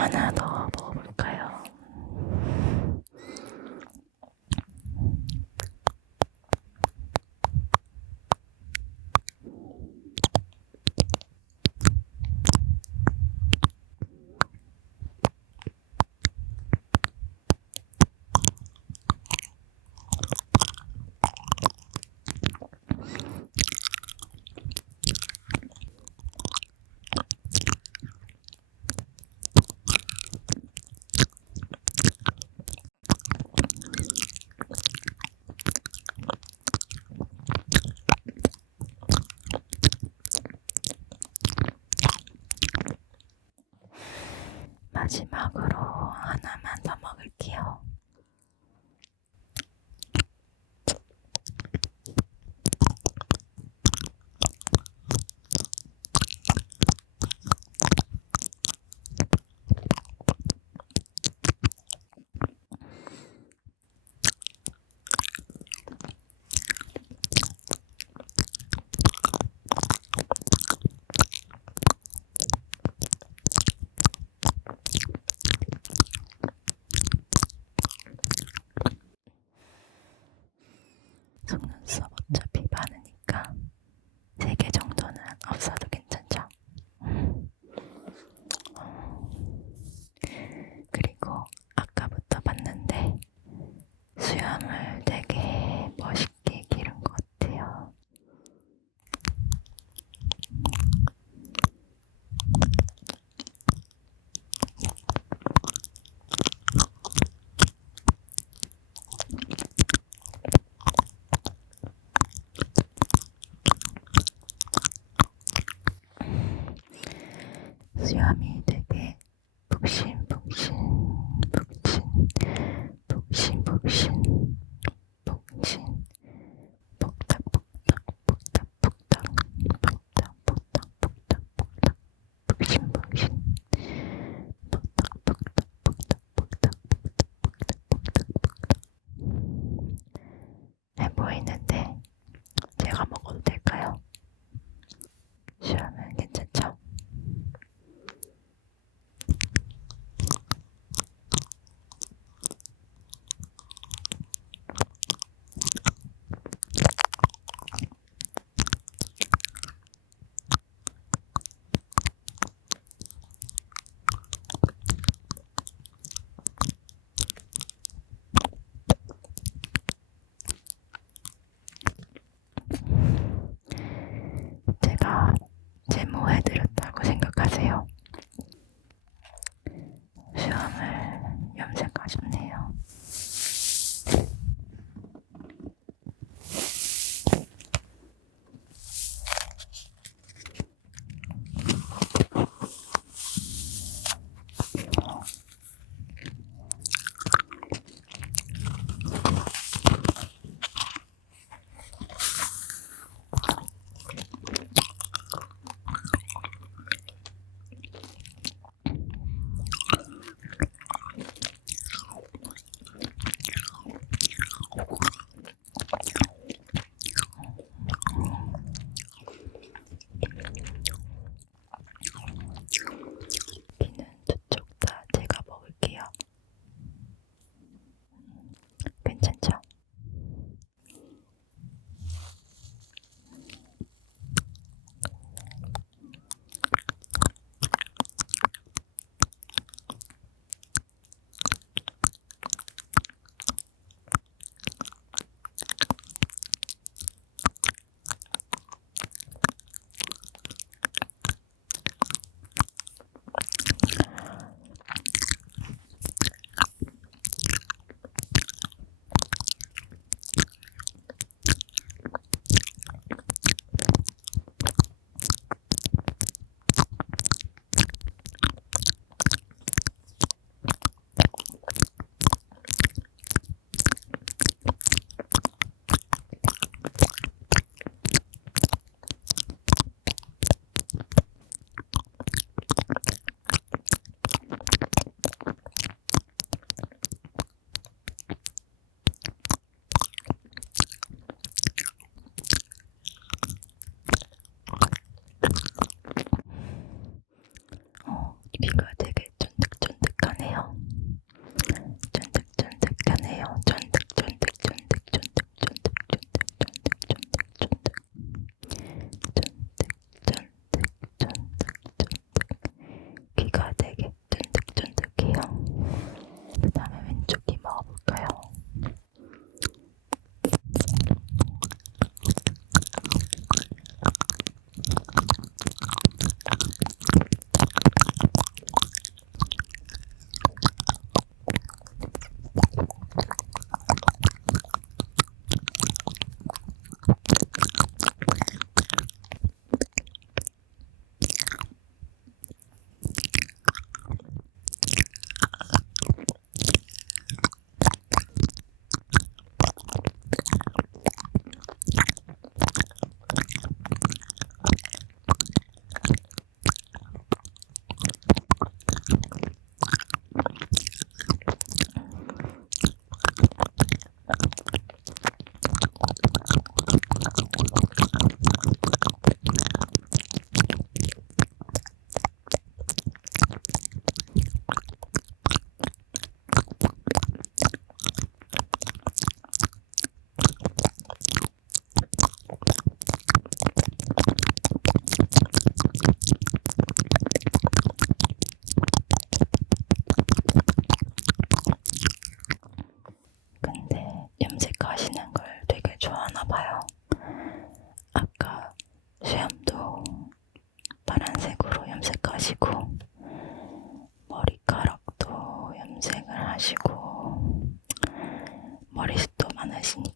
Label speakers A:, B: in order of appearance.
A: 花とぼ 마지막으로 하나. 많으시고 머리숱도 많으시니